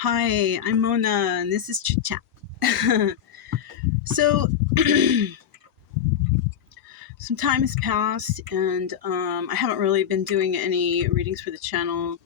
Hi, I'm Mona, and this is Chit Chat. So, some time has passed, and I haven't really been doing any readings for the channel.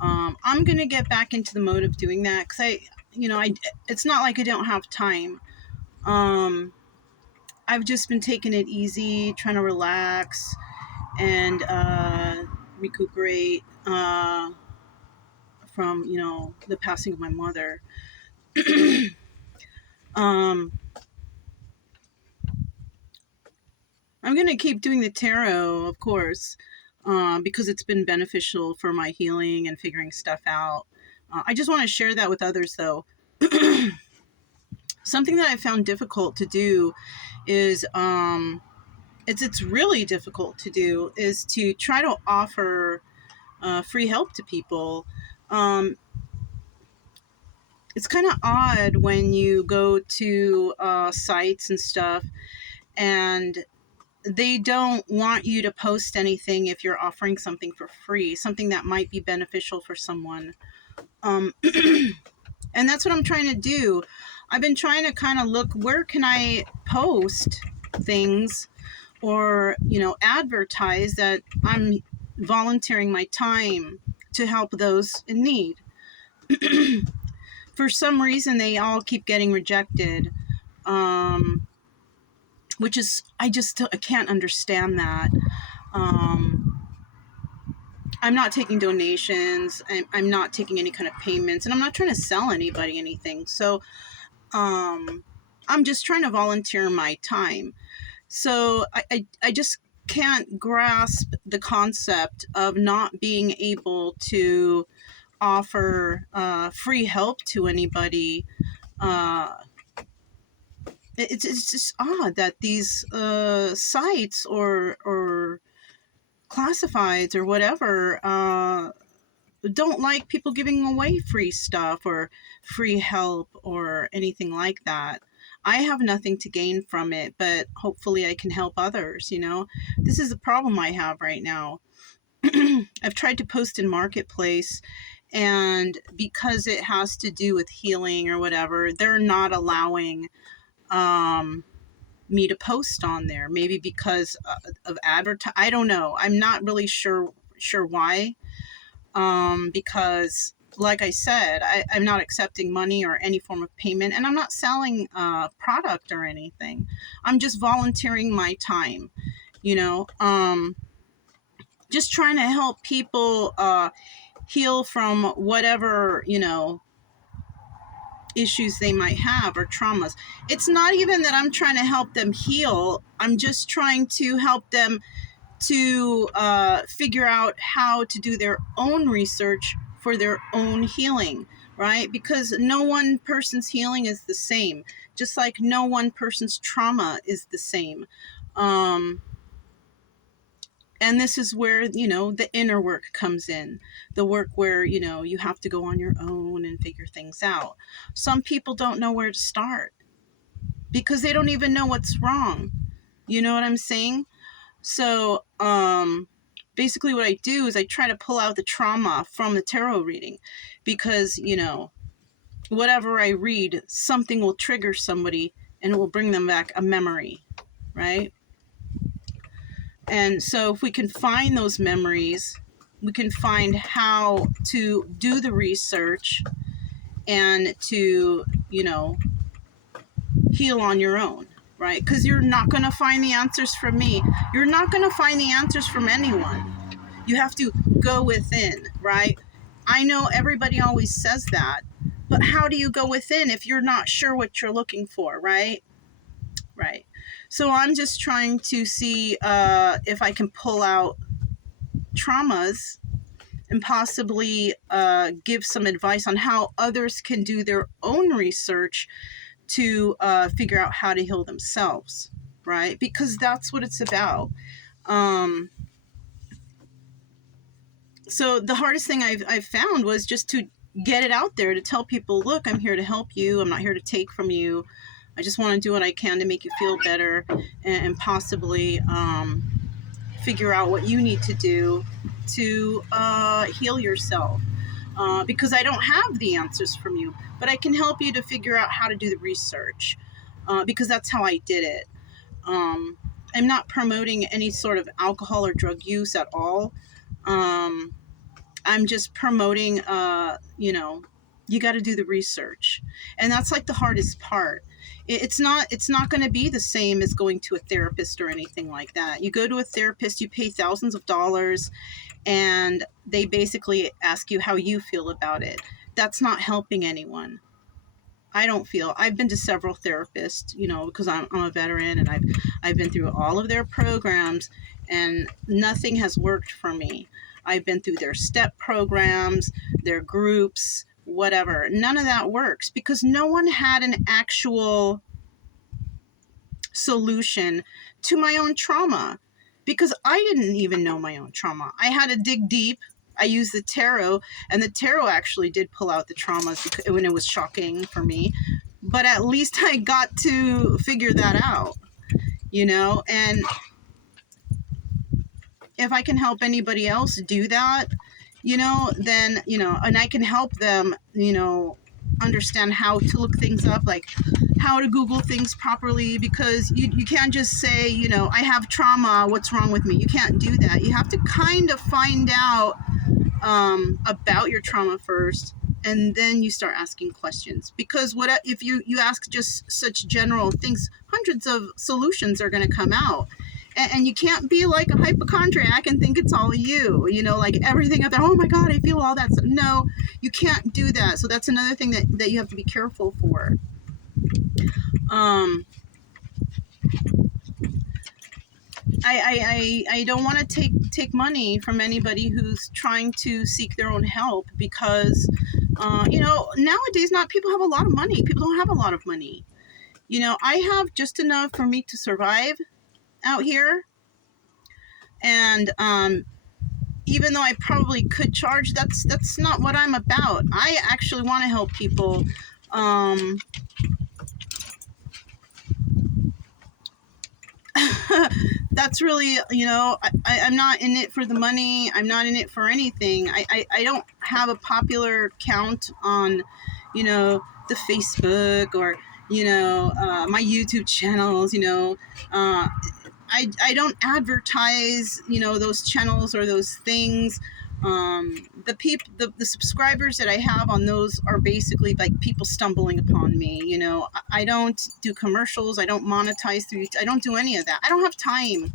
I'm gonna get back into the mode of doing that because it's not like I don't have time. Um, I've just been taking it easy, trying to relax and recuperate from the passing of my mother. um, I'm going to keep doing the tarot, of course, because it's been beneficial for my healing and figuring stuff out. I just want to share that with others, though. Something that I found difficult to do is it's really difficult to do is to try to offer free help to people. Um, it's kind of odd when you go to sites and stuff and they don't want you to post anything if you're offering something for free, something that might be beneficial for someone. Um, and that's what I'm trying to do. I've been trying to kind of look, where can I post things or, advertise that I'm volunteering my time to help those in need. For some reason, they all keep getting rejected. Which is, I can't understand that. I'm not taking donations. I'm not taking any kind of payments, and I'm not trying to sell anybody anything. So I'm just trying to volunteer my time. So I just can't grasp the concept of not being able to offer free help to anybody. It's just odd that these sites or classifieds or whatever don't like people giving away free stuff or free help or anything like that. I have nothing to gain from it, but hopefully I can help others. This is a problem I have right now. I've tried to post in Marketplace, and because it has to do with healing or whatever, they're not allowing me to post on there. Maybe because of I don't know. I'm not really sure why. Because like I said, I'm not accepting money or any form of payment, and I'm not selling product or anything. I'm just volunteering my time, just trying to help people heal from whatever, issues they might have or traumas. It's not even that I'm trying to help them heal. I'm just trying to help them to figure out how to do their own research for their own healing, right? Because no one person's healing is the same, just like no one person's trauma is the same. And this is where, the inner work comes in, the work where, you have to go on your own and figure things out. Some people don't know where to start because they don't even know what's wrong. You know what I'm saying? So, basically what I do is I try to pull out the trauma from the tarot reading because, whatever I read, something will trigger somebody and it will bring them back a memory, right? And so if we can find those memories, we can find how to do the research and to, heal on your own, right? Because you're not going to find the answers from me. You're not going to find the answers from anyone. You have to go within, right? I know everybody always says that, but how do you go within if you're not sure what you're looking for, right? Right. So I'm just trying to see if I can pull out traumas and possibly give some advice on how others can do their own research to figure out how to heal themselves, right? Because that's what it's about. So the hardest thing I've found was just to get it out there, to tell people, look, I'm here to help you. I'm not here to take from you. I just want to do what I can to make you feel better and possibly figure out what you need to do to heal yourself. because I don't have the answers from you, but I can help you to figure out how to do the research, because that's how I did it. I'm not promoting any sort of alcohol or drug use at all. I'm just promoting, you got to do the research, and that's like the hardest part. It's not going to be the same as going to a therapist or anything like that. You go to a therapist, you pay thousands of dollars, and they basically ask you how you feel about it. That's not helping anyone. I don't feel. I've been to several therapists, because I'm a veteran, and I've been through all of their programs, and nothing has worked for me. I've been through their step programs, their groups, whatever. None of that works because no one had an actual solution to my own trauma, because I didn't even know my own trauma. I had to dig deep. I used the tarot, and the tarot actually did pull out the traumas when it was shocking for me. But at least I got to figure that out, and if I can help anybody else do that, then, and I can help them, understand how to look things up, like how to Google things properly, because you can't just say, I have trauma, what's wrong with me? You can't do that. You have to kind of find out about your trauma first, and then you start asking questions, because what if you ask just such general things, hundreds of solutions are going to come out. And you can't be like a hypochondriac and think it's all you, like everything out there. Oh my God, I feel all that stuff. No, you can't do that. So that's another thing that you have to be careful for. I don't want to take money from anybody who's trying to seek their own help, because, nowadays people have a lot of money. People don't have a lot of money. I have just enough for me to survive out here, and even though I probably could charge, that's not what I'm about. I actually want to help people. That's really, I'm not in it for the money. I'm not in it for anything. I don't have a popular count on, the Facebook or, my YouTube channels, I don't advertise, those channels or those things. The subscribers that I have on those are basically like people stumbling upon me. I don't do commercials. I don't monetize through. I don't do any of that. I don't have time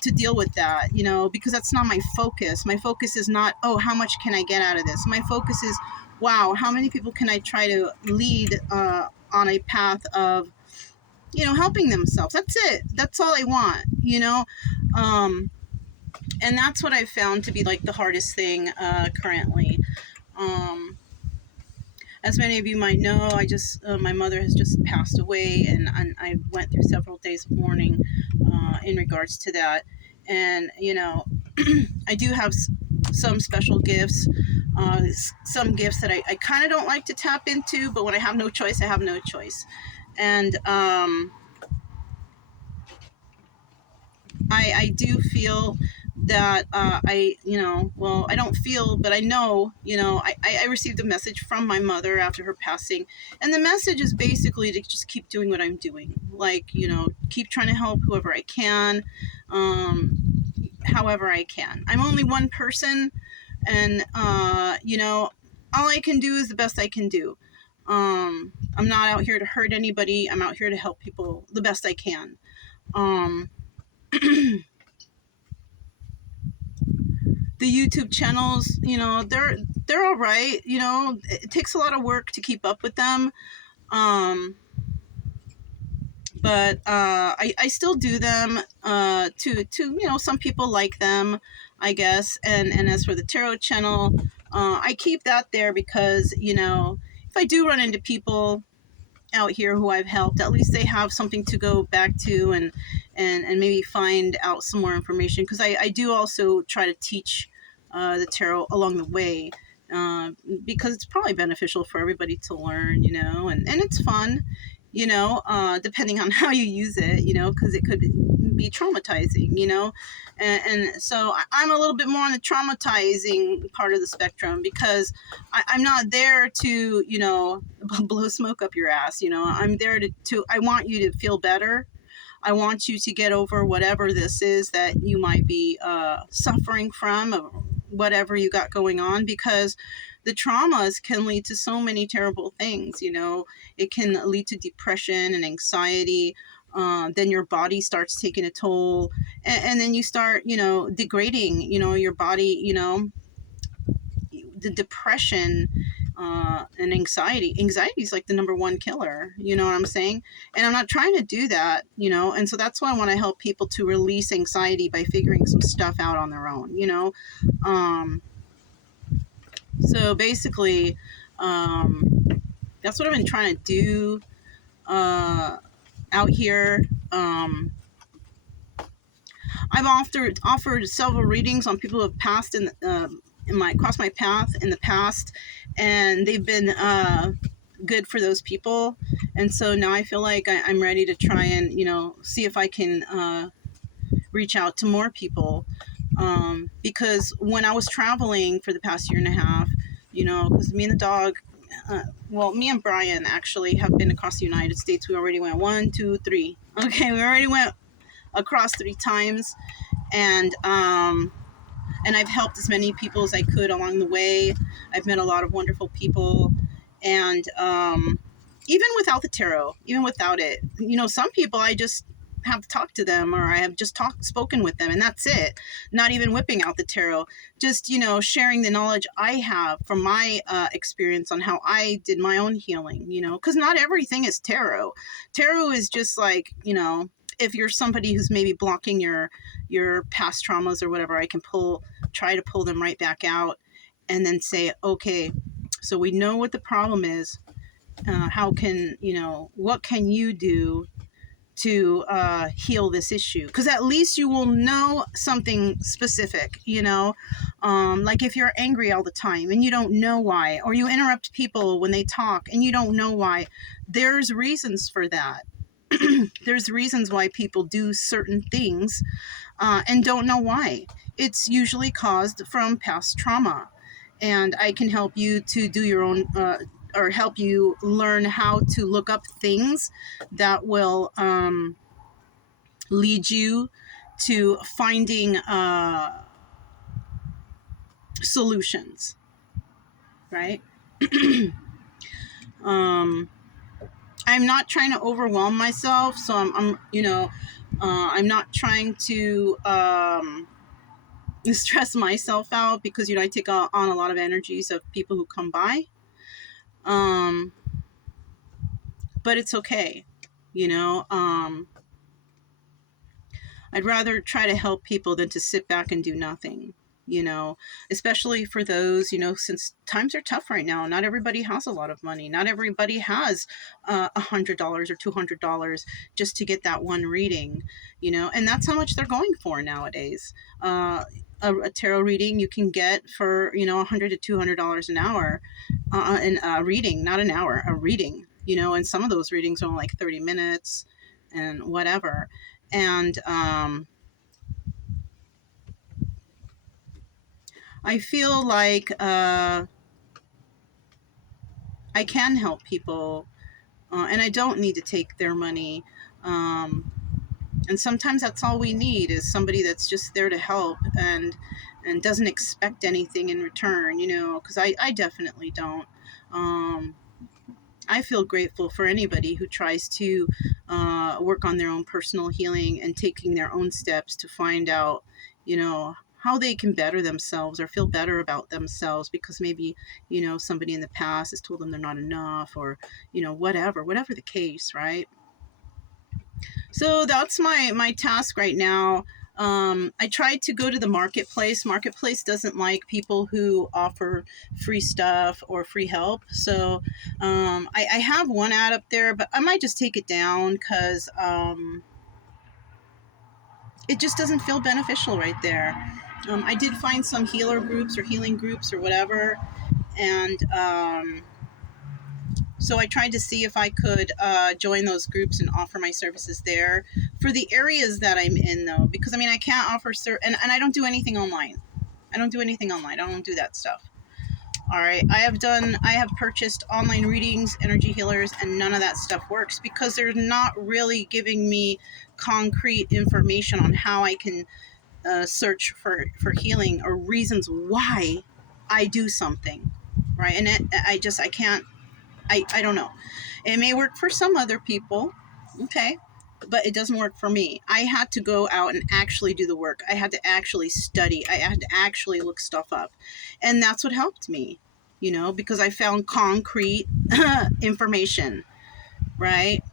to deal with that, because that's not my focus. My focus is not, oh, how much can I get out of this? My focus is, wow, how many people can I try to lead on a path of, helping themselves. That's it. That's all I want, and that's what I found to be like the hardest thing currently. As many of you might know, my mother has just passed away, and I went through several days of mourning in regards to that. And, I do have some special gifts, some gifts that I kind of don't like to tap into, but when I have no choice, I have no choice. And I do feel that I don't feel, but I know, I received a message from my mother after her passing, and the message is basically to just keep doing what I'm doing, like, keep trying to help whoever I can, however I can. I'm only one person, and all I can do is the best I can do. I'm not out here to hurt anybody. I'm out here to help people the best I can. The YouTube channels, they're all right. It takes a lot of work to keep up with them. But I still do them to some people like them, I guess. And as for the tarot channel, I keep that there because, if I do run into people out here who I've helped, at least they have something to go back to and maybe find out some more information, because I do also try to teach the tarot along the way, because it's probably beneficial for everybody to learn, and it's fun, depending on how you use it, because it could be traumatizing, and so I'm a little bit more on the traumatizing part of the spectrum, because I'm not there to, blow smoke up your ass. I'm there to I want you to feel better. I want you to get over whatever this is that you might be suffering from, or whatever you got going on, because the traumas can lead to so many terrible things. It can lead to depression and anxiety. Then your body starts taking a toll, and then you start, degrading, your body, the depression and anxiety. Anxiety is like the number one killer, you know what I'm saying? And I'm not trying to do that, and so that's why I want to help people to release anxiety by figuring some stuff out on their own. So basically, that's what I've been trying to do out here. I've offered several readings on people who have passed crossed my path in the past, and they've been good for those people. And so now I feel like I'm ready to try and see if I can reach out to more people, because when I was traveling for the past year and a half, because me and the dog, me and Brian actually have been across the United States. We already went 1, 2, 3. Okay, we already went across 3 times, and I've helped as many people as I could along the way. I've met a lot of wonderful people, and even without the tarot, even without it, some people I just have talked to them, or I have just spoken with them, and that's it. Not even whipping out the tarot, just sharing the knowledge I have from my experience on how I did my own healing. Because not everything is tarot. Tarot is just like, if you're somebody who's maybe blocking your past traumas or whatever, I can try to pull them right back out, and then say, okay, so we know what the problem is. How can, what can you do to heal this issue? Because at least you will know something specific, like if you're angry all the time and you don't know why, or you interrupt people when they talk and you don't know why, there's reasons for that. There's reasons why people do certain things and don't know why. It's usually caused from past trauma. And I can help you to do your own, or help you learn how to look up things that will lead you to finding solutions, right? I'm not trying to overwhelm myself, so I'm not trying to stress myself out, because I take on a lot of energies of people who come by, but it's okay. I'd rather try to help people than to sit back and do nothing, especially for those, since times are tough right now. Not everybody has a lot of money. Not everybody has $100 or $200 just to get that one reading, and that's how much they're going for nowadays. A tarot reading you can get for, $100 to $200 an hour, in a reading, not an hour, a reading, and some of those readings are only like 30 minutes and whatever. And I feel like I can help people, and I don't need to take their money. And sometimes that's all we need, is somebody that's just there to help and doesn't expect anything in return, because I definitely don't. I feel grateful for anybody who tries to work on their own personal healing and taking their own steps to find out, how they can better themselves or feel better about themselves, because maybe, somebody in the past has told them they're not enough, or, whatever the case, right? So that's my task right now. I tried to go to the marketplace. Marketplace doesn't like people who offer free stuff or free help. So I have one ad up there, but I might just take it down, because it just doesn't feel beneficial right there. I did find some healer groups or healing groups or whatever, and so I tried to see if I could join those groups and offer my services there for the areas that I'm in, though, because I mean, I can't offer and I don't do anything online. I don't do anything online. I don't do that stuff. All right. I have purchased online readings, energy healers, and none of that stuff works because they're not really giving me concrete information on how I can search for healing or reasons why I do something. Right. And I can't, I don't know. It may work for some other people. Okay. But it doesn't work for me. I had to go out and actually do the work. I had to actually study. I had to actually look stuff up. And that's what helped me, because I found concrete information, right?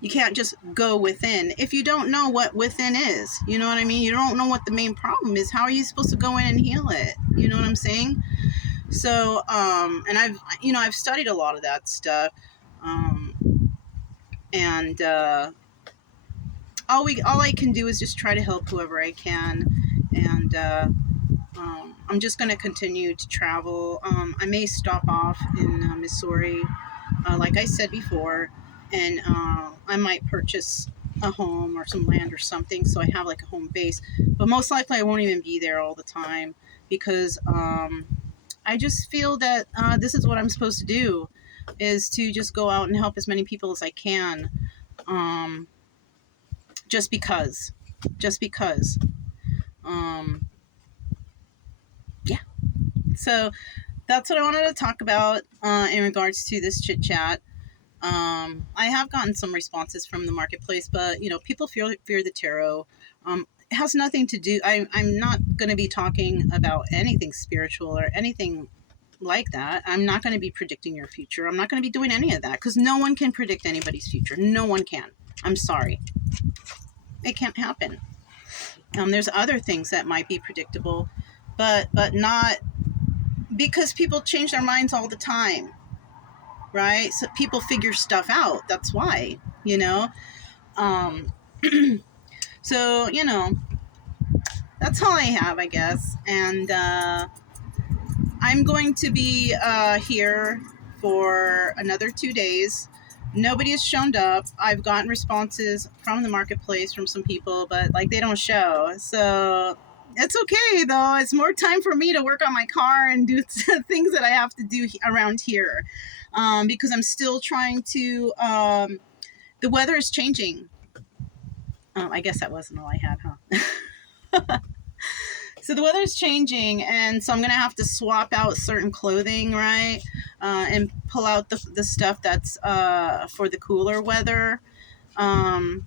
You can't just go within. If you don't know what within is, you know what I mean? You don't know what the main problem is. How are you supposed to go in and heal it? You know what I'm saying? So, and I've studied a lot of that stuff. And all I can do is just try to help whoever I can, and I'm just going to continue to travel. I may stop off in Missouri, like I said before, and I might purchase a home or some land or something, so I have like a home base. But most likely, I won't even be there all the time because I just feel that this is what I'm supposed to do, is to just go out and help as many people as I can. Just because. Yeah. So that's what I wanted to talk about in regards to this chit chat. I have gotten some responses from the marketplace, but people fear the tarot. It has nothing to do. I'm not going to be talking about anything spiritual or anything like that. I'm not going to be predicting your future. I'm not going to be doing any of that because no one can predict anybody's future. No one can. I'm sorry. It can't happen. There's other things that might be predictable, but not, because people change their minds all the time, right? So people figure stuff out. That's why, so, that's all I have, I guess. And I'm going to be here for another 2 days. Nobody has shown up. I've gotten responses from the marketplace from some people, but they don't show. So it's okay, though. It's more time for me to work on my car and do things that I have to do around here, because I'm still trying to. The weather is changing. I guess that wasn't all I had, huh? So the weather is changing, and so I'm going to have to swap out certain clothing, right? And pull out the stuff that's for the cooler weather, and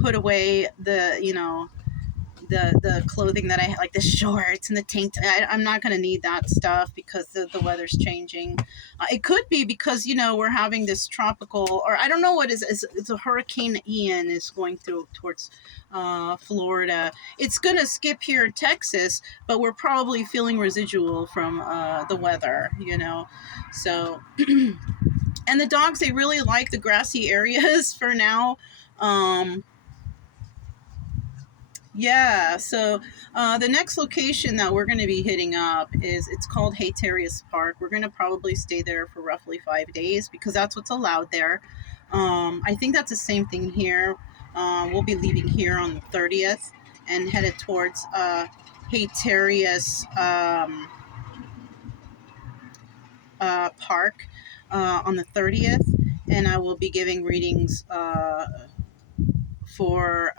put away the clothing that I like, the shorts and the tank. I'm not going to need that stuff because the weather's changing. It could be because, we're having this tropical, or I don't know what it's a Hurricane Ian is going through towards Florida. It's going to skip here in Texas, but we're probably feeling residual from the weather, So, and the dogs, they really like the grassy areas for now. Yeah, so the next location that we're going to be hitting up it's called Hatarius Park. We're going to probably stay there for roughly 5 days because that's what's allowed there. I think that's the same thing here. We'll be leaving here on the 30th and headed towards Hatarius Park on the 30th, and I will be giving readings for...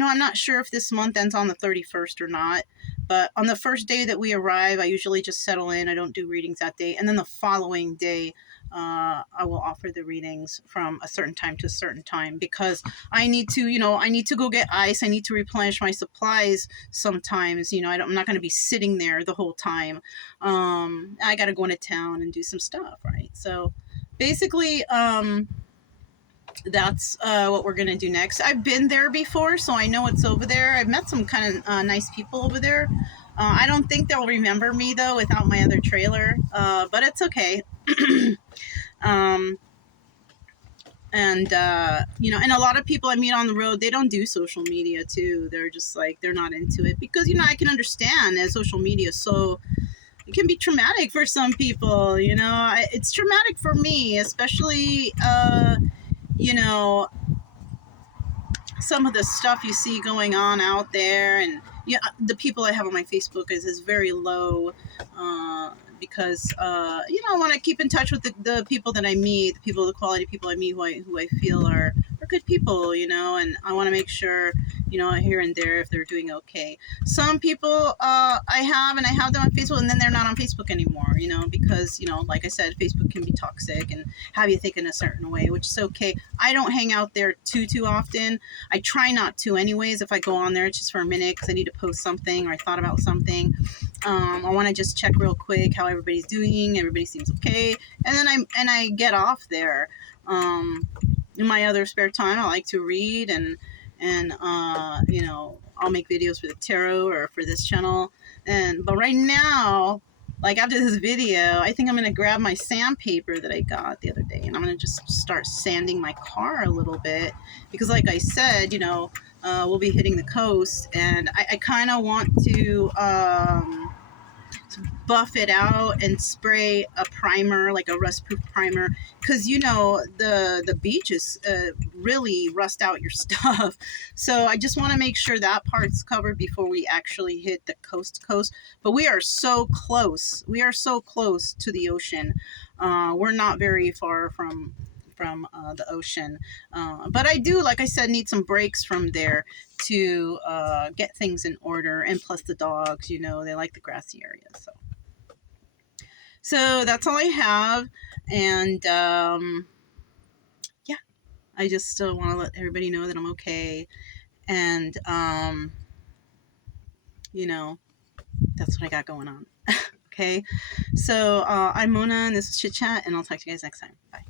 I'm not sure if this month ends on the 31st or not, but on the first day that we arrive, I usually just settle in. I don't do readings that day. And then the following day, I will offer the readings from a certain time to a certain time because I need to go get ice. I need to replenish my supplies sometimes. I'm not going to be sitting there the whole time. I got to go into town and do some stuff, right? So basically, that's what we're going to do next. I've been there before, so I know what's over there. I've met some kind of nice people over there. I don't think they'll remember me, though, without my other trailer, but it's okay. And and a lot of people I meet on the road, they don't do social media, too. They're just they're not into it because, I can understand that social media it can be traumatic for some people, it's traumatic for me, especially, you know, some of the stuff you see going on out there, and yeah, the people I have on my Facebook is very low, because I want to keep in touch with the people that I meet, the quality people I meet who I feel are good people, and I want to make sure, here and there, if they're doing okay. Some people I have them on Facebook, and then they're not on Facebook anymore, because like I said, Facebook can be toxic and have you think in a certain way, which is okay. I don't hang out there too often. I try not to, anyways. If I go on there, it's just for a minute because I need to post something or I thought about something. I want to just check real quick how everybody's doing. Everybody seems okay, and then I get off there. In my other spare time, I like to read, and I'll make videos for the tarot or for this channel. But right now, like after this video, I think I'm gonna grab my sandpaper that I got the other day, and I'm gonna just start sanding my car a little bit, because like I said, we'll be hitting the coast, and I kind of want to buff it out and spray a primer, like a rust proof primer, because the beaches really rust out your stuff. So I just want to make sure that part's covered before we actually hit the coast. But we are so close to the ocean. We're not very far from the ocean, but I do, like I said, need some breaks from there to get things in order, and plus the dogs, they like the grassy area. So that's all I have, and yeah, I just still want to let everybody know that I'm okay, and that's what I got going on. Okay, so I'm Mona, and this is Chit Chat, and I'll talk to you guys next time. Bye.